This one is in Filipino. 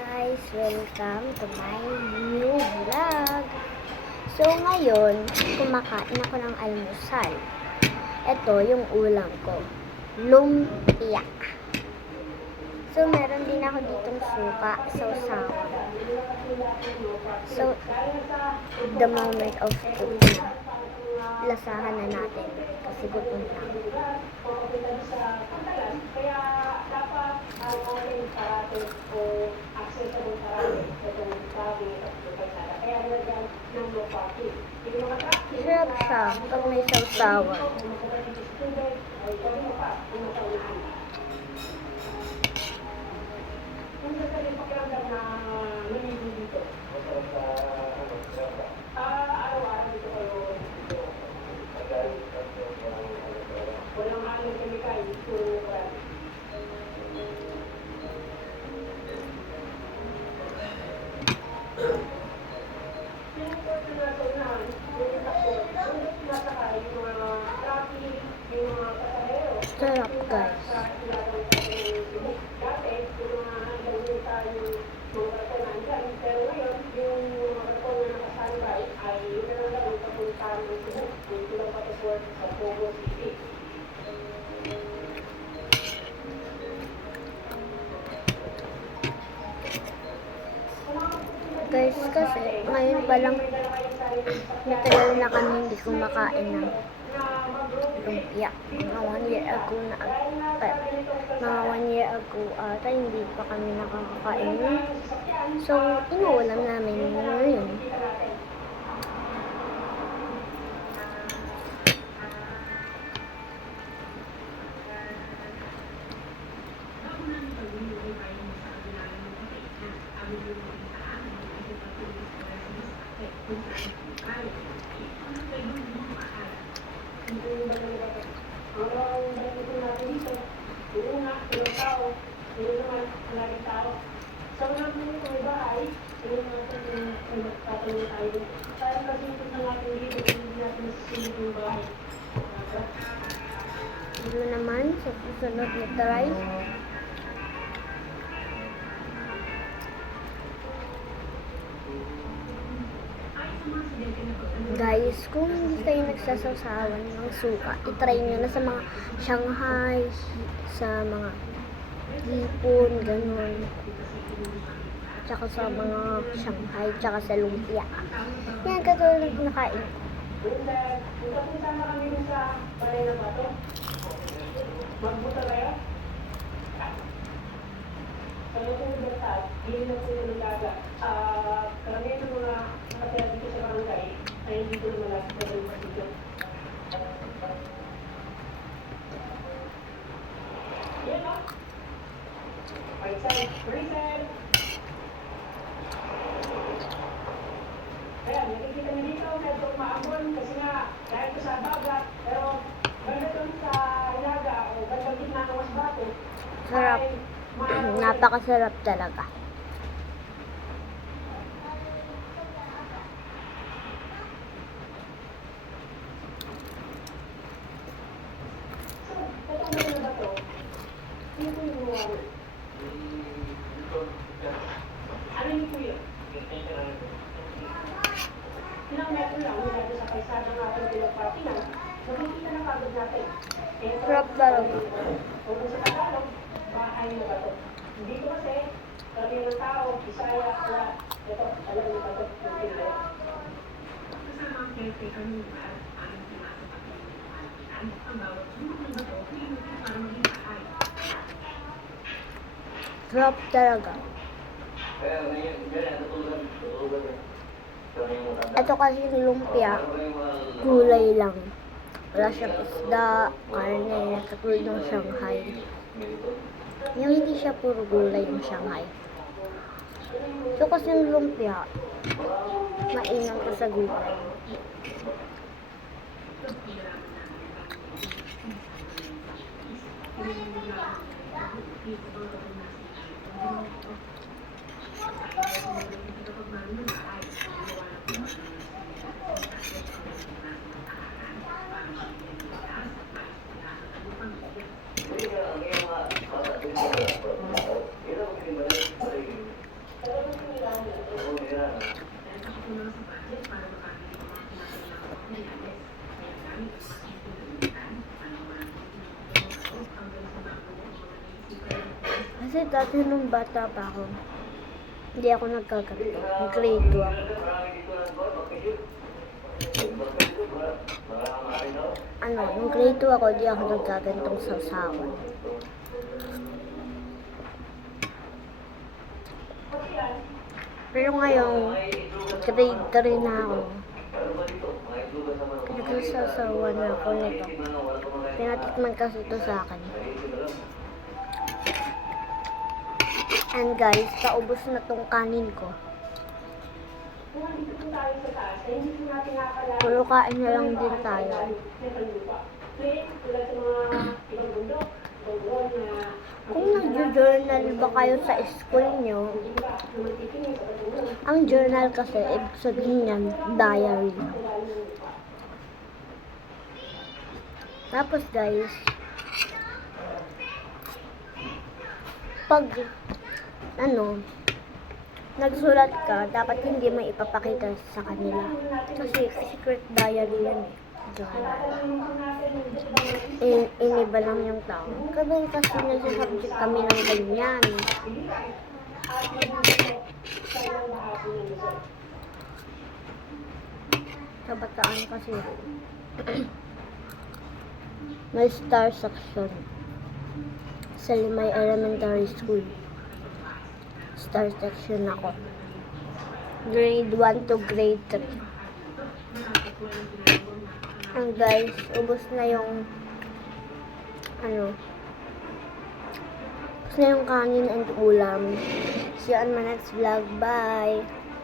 guys! Welcome to my new vlog! So ngayon, kumakain ako ng almusal. Ito yung ulam ko. Lumpia. So meron din ako ditong suka, sausawan. So, the moment of cooking na. Lasahan na natin kasi gutom na. Kaya dapat open parate o accessible parate itong sabi at kalsada. Kaya nilagyan ng no parking. Sarap siya pag may sausawan. Kung sa sabi pakiramdam na naligo dito. Araw-araw dito kayo dito. Walang halong kemikal dito parate. Sarap guys. Guys, kasi ngayon pa lang matagal na kami hindi kumakain ng lumpia. Mga 1 year ago na mga 1 year ago ata hindi pa kami nakakakain. So, inuulam namin ngayon. Dito naman sa susunod na try. Guys, kung hindi kayo nagsasawsawan ng suka, itry nyo na sa mga Shanghai, sa mga hipon, ganun. Tsaka sa mga Shanghai, tsaka sa lumpia. Yan, katulad na kain. Punta na kami sa balay na bato. Magbuta kayo? Sa loob ng batas, hindi na po yung laga. Karamihan ng mga nakatira dito sa barangay ay hindi ko naman lagi sa balay pasito. Yan o. Right side, reset. Kaya, nakikita niyo dito, medyo maambon kasi nga, dahil ko sa bagat, pero banda doon sa ilaga o banda gitna ng wasbato, Sarap. Napakasarap talaga. So, tatanggalin na ba ito? Sino po yung gumawa mo? Ano yung kuya? Ilang metro lang mula doon sa kalsada natin pinagpartinan, makikita na kagad natin. Sarap talaga. O kung sa Tagalog, bahay na ba ito? Dito kasi, karamihan ng tao, Bisaya, lahat. Ito, alam niyo ba ito? Yung pinaya. Kasama ang caretaker ng lugar, paano pinasok at pinagpapalitan, ang bawat sulok ng bato, pinutin para maging bahay. Sarap talaga. Ito kasi yung lumpia, gulay lang. Wala siyang isda, karne, katulad ng Shanghai. Yung hindi siya puro gulay yung Shanghai. So kasi yung lumpia, mainam ka sa gulay. dati nung bata pa ako, hindi ako nagkaganto. Grade 2 ako. Nung grade 2 ako, di ako nagkagantong sasawan. Pero ngayon, grade 3 na ako. Nagsasawa na ako nito. Pinatikman kasi ito sa akin. And guys, paubos na tong kanin ko. Kung nandito po tayo sa taas, ay hindi po natin nakakala. Puro kain na lang din tayo. Tulad sa mga ibang bundok, bundok na Kung nag-journal ba kayo sa school nyo, ang journal kasi, ibig sabihin yan, diary. Tapos guys, pag, nagsulat ka, dapat hindi mo ipapakita sa kanila. Kasi secret diary yan eh. Journal. Iniba lang yung tao. Kasi nagsasubject kami ng ganyan. Sa Bataan kasi may star section sa Limay Elementary School. Star section ako. Grade 1 to grade 3. And guys, ubos na yung ubos na yung kanin and ulam. See you on my next vlog. Bye!